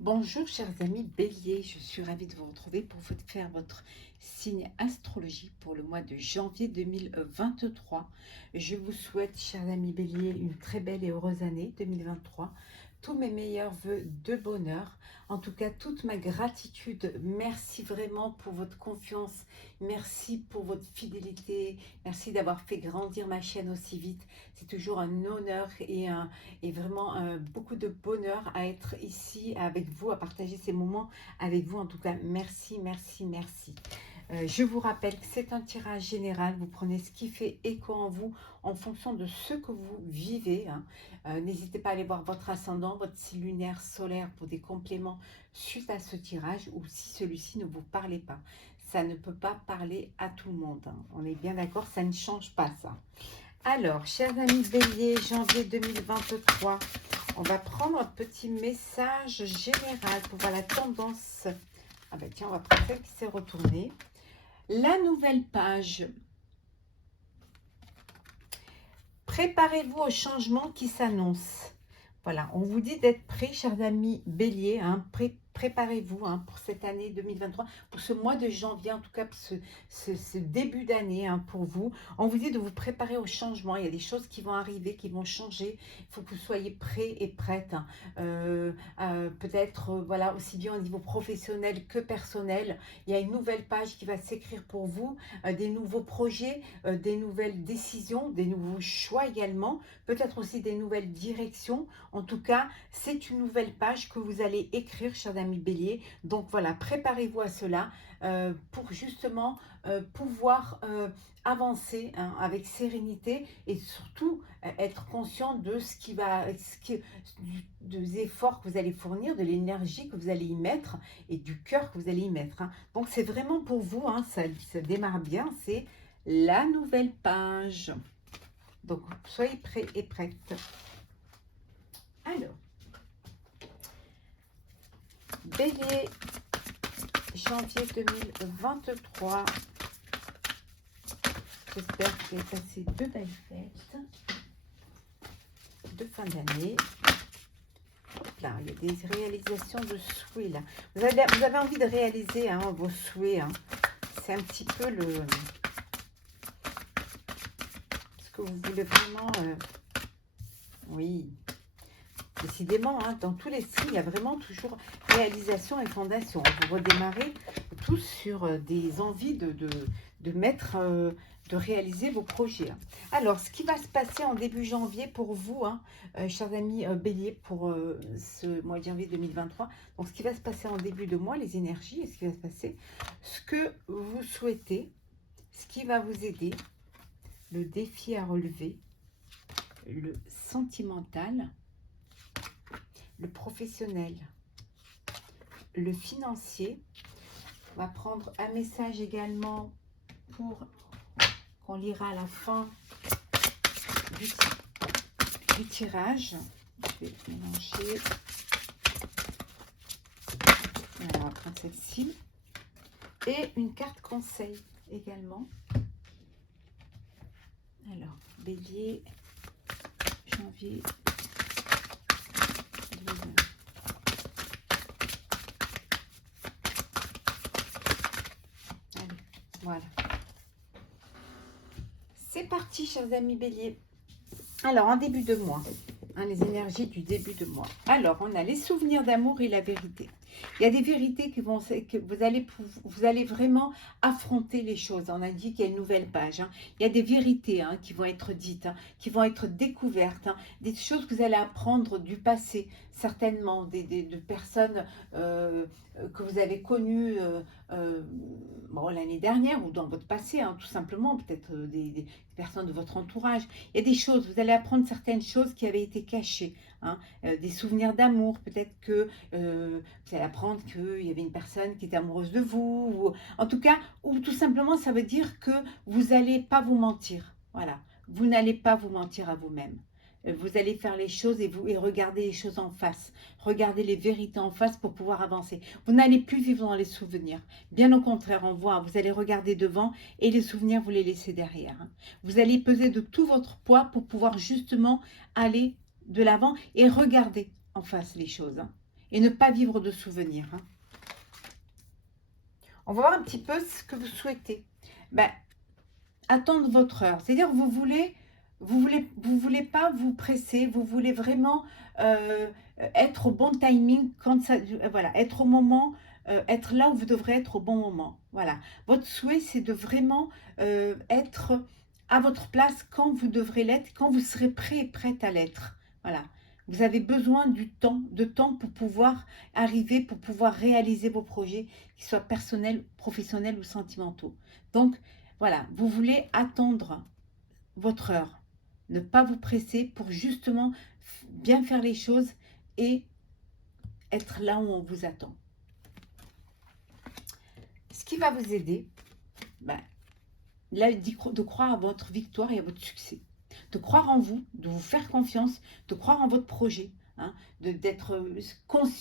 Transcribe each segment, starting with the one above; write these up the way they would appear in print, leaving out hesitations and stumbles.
Bonjour chers amis Bélier, je suis ravie de vous retrouver pour vous faire votre signe astrologique pour le mois de janvier 2023. Je vous souhaite chers amis Bélier une très belle et heureuse année 2023. Tous mes meilleurs vœux de bonheur, en tout cas toute ma gratitude. Merci vraiment pour votre confiance, merci pour votre fidélité, merci d'avoir fait grandir ma chaîne aussi vite. C'est toujours un honneur et vraiment beaucoup de bonheur à être ici avec vous, à partager ces moments avec vous. En tout cas, merci, merci, merci. Je vous rappelle que c'est un tirage général. Vous prenez ce qui fait écho en vous en fonction de ce que vous vivez. N'hésitez pas à aller voir votre ascendant, votre signe lunaire, solaire pour des compléments suite à ce tirage ou si celui-ci ne vous parlait pas. Ça ne peut pas parler à tout le monde. On est bien d'accord, ça ne change pas ça. Alors, chers amis Bélier, janvier 2023, on va prendre un petit message général pour voir la tendance. Ah ben tiens, on va prendre celle qui s'est retournée. La nouvelle page. Préparez-vous au changement qui s'annonce. Voilà, on vous dit d'être prêts, chers amis Bélier. Préparez-vous pour cette année 2023, pour ce mois de janvier, en tout cas pour ce début d'année pour vous. On vous dit de vous préparer au changement. Il y a des choses qui vont arriver, qui vont changer. Il faut que vous soyez prêts et prêtes. Peut-être voilà, aussi bien au niveau professionnel que personnel. Il y a une nouvelle page qui va s'écrire pour vous, des nouveaux projets, des nouvelles décisions, des nouveaux choix également, peut-être aussi des nouvelles directions. En tout cas, c'est une nouvelle page que vous allez écrire, chers amis Bélier. Donc voilà, préparez-vous à cela pour justement pouvoir avancer avec sérénité et surtout être conscient de ce qui va, des efforts que vous allez fournir, de l'énergie que vous allez y mettre et du cœur que vous allez y mettre. Donc c'est vraiment pour vous, ça démarre bien, c'est la nouvelle page. Donc soyez prêts et prêtes. Alors, Bélier, janvier 2023. J'espère que vous avez passé de belles fêtes de fin d'année. Là, il y a des réalisations de souhaits là. Vous avez envie de réaliser vos souhaits. C'est un petit peu ce que vous voulez vraiment. Oui. Décidément, dans tous les signes, il y a vraiment toujours réalisation et fondation. Vous redémarrez tous sur des envies de mettre, de réaliser vos projets. Alors, ce qui va se passer en début janvier pour vous, chers amis Bélier, pour ce mois de janvier 2023. Donc, ce qui va se passer en début de mois, les énergies, et ce qui va se passer, ce que vous souhaitez, ce qui va vous aider, le défi à relever, le sentimental, le professionnel, le financier. On va prendre un message également pour qu'on lira à la fin du tirage. Je vais mélanger. Voilà, on va prendre celle-ci. Et une carte conseil également. Alors, Bélier, janvier. Allez, voilà. C'est parti, chers amis Bélier. Alors, en début de mois, les énergies du début de mois. Alors, on a les souvenirs d'amour et la vérité. Il y a des vérités que vous allez vraiment affronter les choses. On a dit qu'il y a une nouvelle page. Il y a des vérités qui vont être dites, qui vont être découvertes, des choses que vous allez apprendre du passé, certainement, de personnes que vous avez connues l'année dernière ou dans votre passé, tout simplement, peut-être des personnes de votre entourage. Il y a des choses, vous allez apprendre certaines choses qui avaient été cachées, des souvenirs d'amour, peut-être que vous allez apprendre qu'il y avait une personne qui était amoureuse de vous, ou en tout cas, ou tout simplement ça veut dire que vous n'allez pas vous mentir, voilà, vous n'allez pas vous mentir à vous-même. Vous allez faire les choses et regarder les choses en face, regarder les vérités en face pour pouvoir avancer. Vous n'allez plus vivre dans les souvenirs. Bien au contraire, on voit, vous allez regarder devant et les souvenirs, vous les laissez derrière. Vous allez peser de tout votre poids pour pouvoir justement aller de l'avant et regarder en face les choses. et ne pas vivre de souvenirs. Hein. On va voir un petit peu ce que vous souhaitez. Ben, attendre votre heure. C'est-à-dire vous voulez pas vous presser, vous voulez vraiment être au bon timing quand ça, voilà, être au moment, être là où vous devrez être au bon moment. Voilà. Votre souhait, c'est de vraiment être à votre place quand vous devrez l'être, quand vous serez prêt et prête à l'être. Voilà. Vous avez besoin de temps pour pouvoir arriver, pour pouvoir réaliser vos projets, qu'ils soient personnels, professionnels ou sentimentaux. Donc, voilà, vous voulez attendre votre heure, ne pas vous presser pour justement bien faire les choses et être là où on vous attend. Ce qui va vous aider, ben, là, de croire à votre victoire et à votre succès, de croire en vous, de vous faire confiance, de croire en votre projet, hein, d'être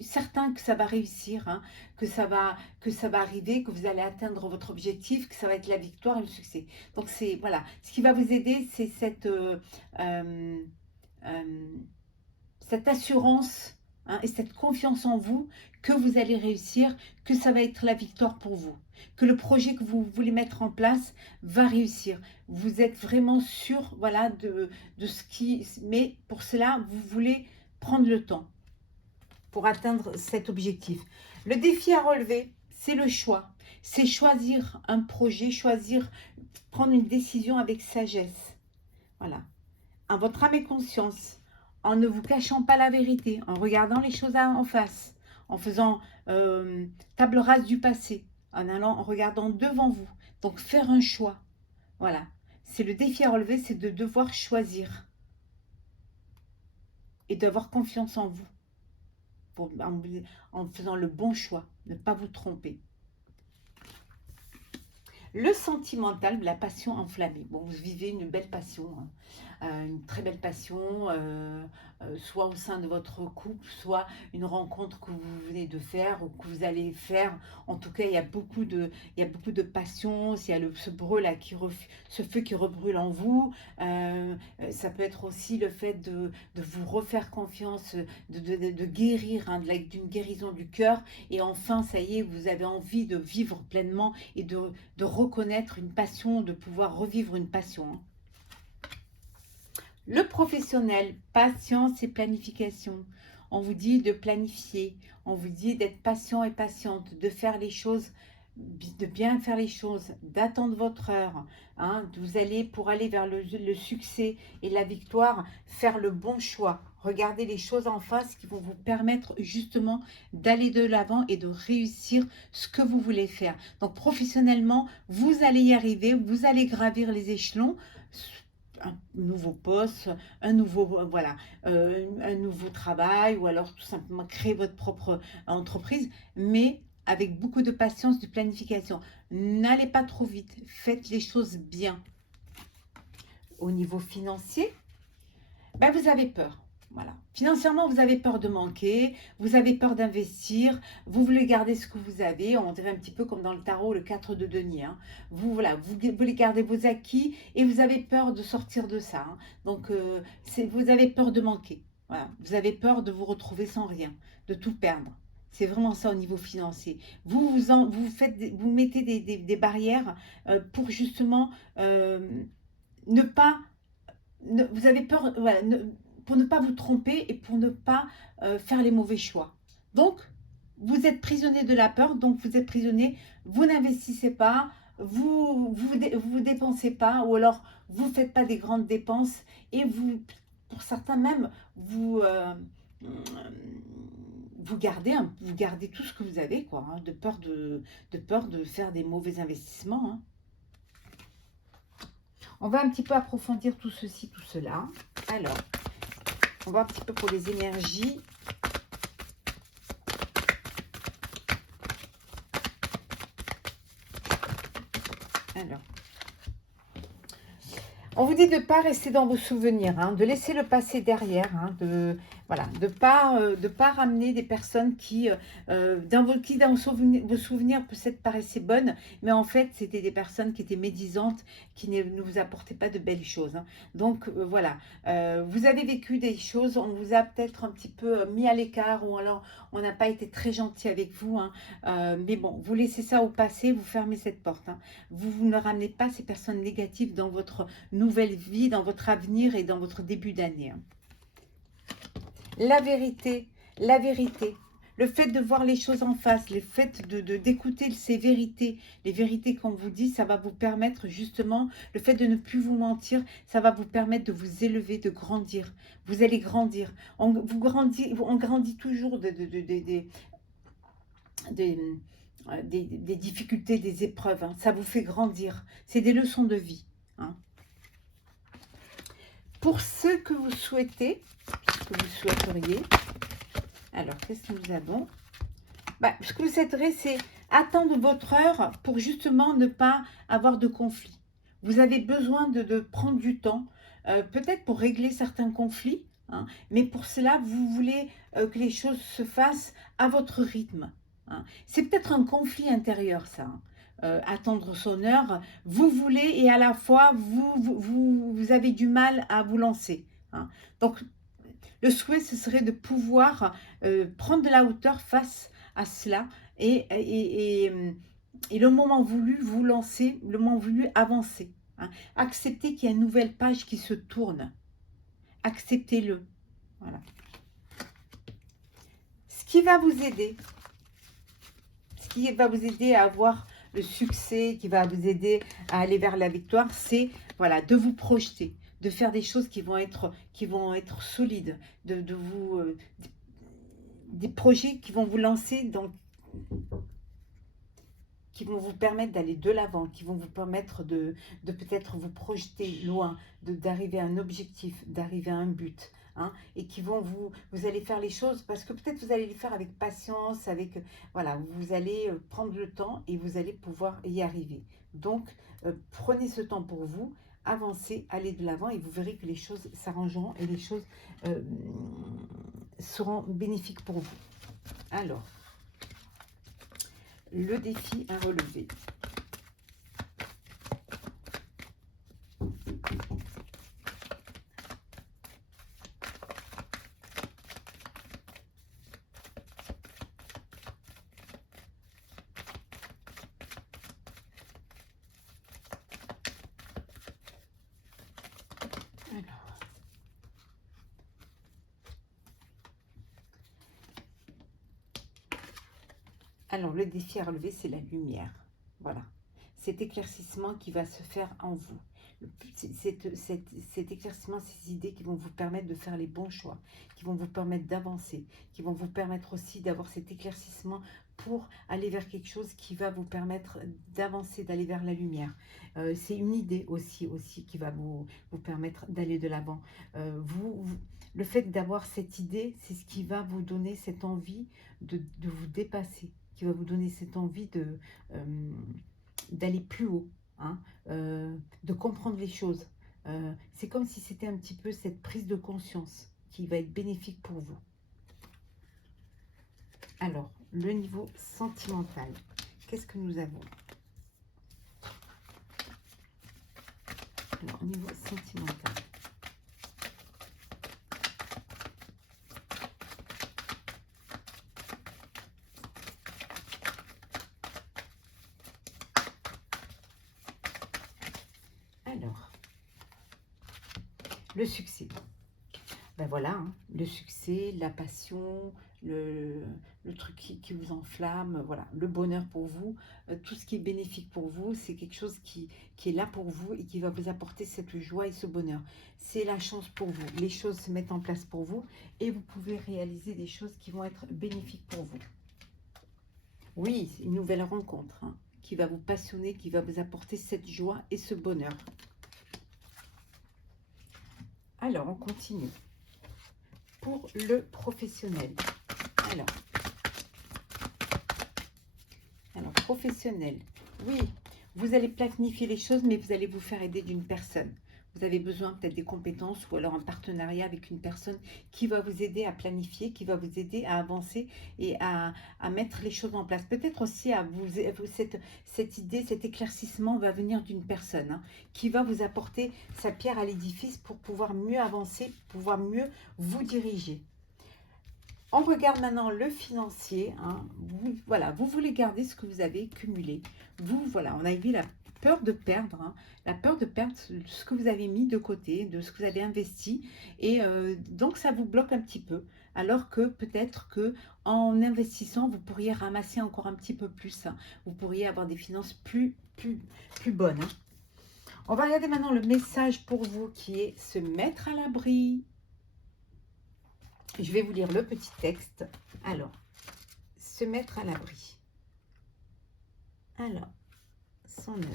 certain que ça va réussir, hein, que ça va arriver, que vous allez atteindre votre objectif, que ça va être la victoire et le succès. Donc c'est voilà, ce qui va vous aider, c'est cette assurance, hein, et cette confiance en vous que vous allez réussir, que ça va être la victoire pour vous, que le projet que vous voulez mettre en place va réussir. Vous êtes vraiment sûr, voilà, de ce qui... Mais pour cela, vous voulez prendre le temps pour atteindre cet objectif. Le défi à relever, c'est le choix. C'est choisir un projet, prendre une décision avec sagesse. Voilà. En votre âme et conscience, en ne vous cachant pas la vérité, en regardant les choses en face, en faisant table rase du passé, en regardant devant vous. Donc faire un choix. Voilà. C'est le défi à relever, c'est de devoir choisir. Et d'avoir confiance en vous. En faisant le bon choix. Ne pas vous tromper. Le sentimental, la passion enflammée. Bon, vous vivez une belle passion, hein, une très belle passion, soit au sein de votre couple, soit une rencontre que vous venez de faire ou que vous allez faire. En tout cas, il y a beaucoup de passion. Il y a ce brûle-là, ce feu qui rebrûle en vous. Ça peut être aussi le fait de vous refaire confiance, de guérir, hein, d'une guérison du cœur. Et enfin, ça y est, vous avez envie de vivre pleinement et de reconnaître une passion, de pouvoir revivre une passion. Hein. Le professionnel, patience et planification. On vous dit de planifier, on vous dit d'être patient et patiente, de faire les choses, de bien faire les choses, d'attendre votre heure. Hein. Vous allez, pour aller vers le succès et la victoire, faire le bon choix. Regardez les choses en face qui vont vous permettre justement d'aller de l'avant et de réussir ce que vous voulez faire. Donc professionnellement, vous allez y arriver, vous allez gravir les échelons, un nouveau poste, un nouveau travail, ou alors tout simplement créer votre propre entreprise, mais avec beaucoup de patience, de planification. N'allez pas trop vite, faites les choses bien. Au niveau financier, ben vous avez peur. Voilà. Financièrement, vous avez peur de manquer, vous avez peur d'investir, vous voulez garder ce que vous avez, on dirait un petit peu comme dans le tarot, le 4 de denier. Hein. Vous voulez garder vos acquis et vous avez peur de sortir de ça. Hein. Donc, vous avez peur de manquer. Voilà. Vous avez peur de vous retrouver sans rien, de tout perdre. C'est vraiment ça au niveau financier. Vous mettez des barrières pour justement ne pas... vous avez peur... Voilà, pour ne pas vous tromper et pour ne pas faire les mauvais choix. Donc, vous êtes prisonnier de la peur, donc vous êtes prisonnier, vous n'investissez pas, vous dépensez pas, ou alors vous ne faites pas des grandes dépenses, et vous, pour certains même, vous gardez tout ce que vous avez, quoi, hein, de peur de faire des mauvais investissements. Hein. On va un petit peu approfondir tout ceci, tout cela. Alors, on va un petit peu pour les énergies. Alors, on vous dit de ne pas rester dans vos souvenirs, hein, de laisser le passé derrière, hein, Voilà, de pas ramener des personnes dans vos souvenirs peut-être paraissaient bonnes, mais en fait, c'était des personnes qui étaient médisantes, qui ne vous apportaient pas de belles choses, hein. Donc, voilà, vous avez vécu des choses, on vous a peut-être un petit peu mis à l'écart, ou alors on n'a pas été très gentil avec vous, hein. Mais bon, vous laissez ça au passé, vous fermez cette porte, hein. Vous ne ramenez pas ces personnes négatives dans votre nouvelle vie, dans votre avenir et dans votre début d'année, hein. La vérité, la vérité, le fait de voir les choses en face, le fait d'écouter ces vérités, les vérités qu'on vous dit, ça va vous permettre justement, le fait de ne plus vous mentir, ça va vous permettre de vous élever, de grandir. Vous allez grandir. On grandit toujours des difficultés, des épreuves, hein. Ça vous fait grandir. C'est des leçons de vie, hein. Pour ce que vous souhaitez, ce que vous souhaiteriez, alors, qu'est-ce que nous avons? Ce que vous souhaiterez, c'est attendre votre heure pour justement ne pas avoir de conflit. Vous avez besoin de prendre du temps, peut-être pour régler certains conflits, hein, mais pour cela, vous voulez que les choses se fassent à votre rythme, hein. C'est peut-être un conflit intérieur, ça, hein. Attendre son heure, vous voulez et à la fois, vous avez du mal à vous lancer, hein. Donc, le souhait, ce serait de pouvoir prendre de la hauteur face à cela et le moment voulu vous lancer, le moment voulu avancer, hein. Acceptez qu'il y a une nouvelle page qui se tourne. Acceptez-le. Voilà. Ce qui va vous aider, à avoir le succès, qui va vous aider à aller vers la victoire, c'est voilà, de vous projeter, de faire des choses qui vont être solides, des projets qui vont vous lancer qui vont vous permettre d'aller de l'avant, qui vont vous permettre de peut-être vous projeter loin, d'arriver à un objectif, d'arriver à un but, hein, et qui vont vous allez faire les choses, parce que peut-être vous allez les faire avec patience, voilà, vous allez prendre le temps et vous allez pouvoir y arriver. Donc, prenez ce temps pour vous, avancez, allez de l'avant et vous verrez que les choses s'arrangeront et les choses seront bénéfiques pour vous. Alors, le défi à relever. Alors, le défi à relever, c'est la lumière. Voilà. Cet éclaircissement qui va se faire en vous. Cet éclaircissement, ces idées qui vont vous permettre de faire les bons choix, qui vont vous permettre d'avancer, qui vont vous permettre aussi d'avoir cet éclaircissement pour aller vers quelque chose qui va vous permettre d'avancer, d'aller vers la lumière. C'est une idée aussi qui va vous permettre d'aller de l'avant. Le fait d'avoir cette idée, c'est ce qui va vous donner cette envie de vous dépasser, qui va vous donner cette envie d'aller plus haut, hein, de comprendre les choses. C'est comme si c'était un petit peu cette prise de conscience qui va être bénéfique pour vous. Alors, le niveau sentimental, qu'est-ce que nous avons? Alors, au niveau sentimental. Alors, le succès. Ben voilà, hein, le succès, la passion, le truc qui vous enflamme, voilà, le bonheur pour vous, tout ce qui est bénéfique pour vous, c'est quelque chose qui est là pour vous et qui va vous apporter cette joie et ce bonheur. C'est la chance pour vous. Les choses se mettent en place pour vous et vous pouvez réaliser des choses qui vont être bénéfiques pour vous. Oui, une nouvelle rencontre, hein, qui va vous passionner, qui va vous apporter cette joie et ce bonheur. Alors, on continue. Pour le professionnel. Alors, professionnel. Oui, vous allez planifier les choses, mais vous allez vous faire aider d'une personne. Vous avez besoin peut-être des compétences ou alors un partenariat avec une personne qui va vous aider à planifier, qui va vous aider à avancer et à mettre les choses en place. Peut-être aussi cette idée, cet éclaircissement va venir d'une personne hein, qui va vous apporter sa pierre à l'édifice pour pouvoir mieux avancer, pouvoir mieux vous diriger. On regarde maintenant le financier. Hein. Voilà, vous voulez garder ce que vous avez cumulé. Vous, voilà, on a vu la peur de perdre, hein, la peur de perdre ce que vous avez mis de côté, de ce que vous avez investi. Et donc, ça vous bloque un petit peu. Alors que peut-être que en investissant, vous pourriez ramasser encore un petit peu plus. Hein. Vous pourriez avoir des finances plus bonnes. Hein. On va regarder maintenant le message pour vous qui est se mettre à l'abri. Je vais vous lire le petit texte. Alors, se mettre à l'abri. Alors, 109.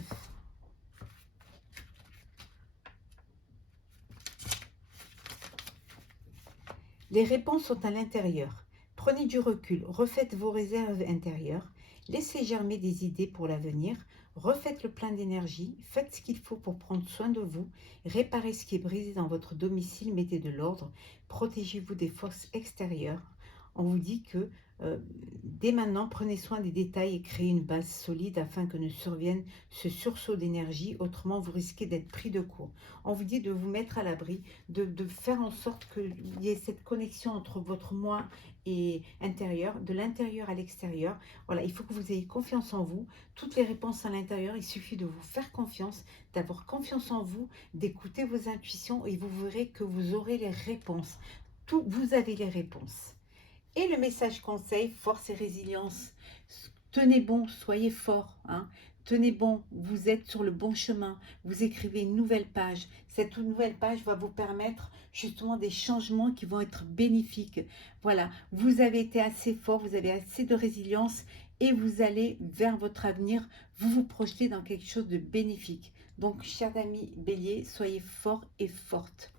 Les réponses sont à l'intérieur. Prenez du recul, refaites vos réserves intérieures, laissez germer des idées pour l'avenir, refaites le plein d'énergie, faites ce qu'il faut pour prendre soin de vous, réparez ce qui est brisé dans votre domicile, mettez de l'ordre, protégez-vous des forces extérieures. On vous dit que dès maintenant, prenez soin des détails et créez une base solide afin que ne survienne ce sursaut d'énergie, autrement vous risquez d'être pris de court. On vous dit de vous mettre à l'abri, de faire en sorte qu'il y ait cette connexion entre votre moi et intérieur, de l'intérieur à l'extérieur. Voilà, il faut que vous ayez confiance en vous. Toutes les réponses à l'intérieur, il suffit de vous faire confiance, d'avoir confiance en vous, d'écouter vos intuitions et vous verrez que vous aurez les réponses. Vous avez les réponses. Et le message conseil, force et résilience. Tenez bon, soyez fort. Hein. Tenez bon, vous êtes sur le bon chemin. Vous écrivez une nouvelle page. Cette nouvelle page va vous permettre justement des changements qui vont être bénéfiques. Voilà, vous avez été assez fort, vous avez assez de résilience et vous allez vers votre avenir. Vous vous projetez dans quelque chose de bénéfique. Donc, chers amis Bélier, soyez forts et fortes.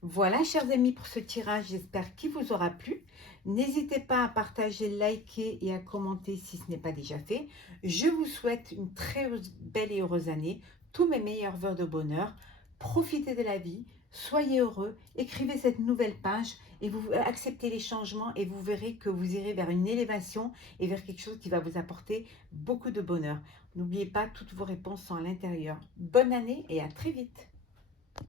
Voilà, chers amis, pour ce tirage, j'espère qu'il vous aura plu. N'hésitez pas à partager, liker et à commenter si ce n'est pas déjà fait. Je vous souhaite une très belle et heureuse année, tous mes meilleurs vœux de bonheur. Profitez de la vie, soyez heureux, écrivez cette nouvelle page et vous acceptez les changements et vous verrez que vous irez vers une élévation et vers quelque chose qui va vous apporter beaucoup de bonheur. N'oubliez pas, toutes vos réponses sont à l'intérieur. Bonne année et à très vite.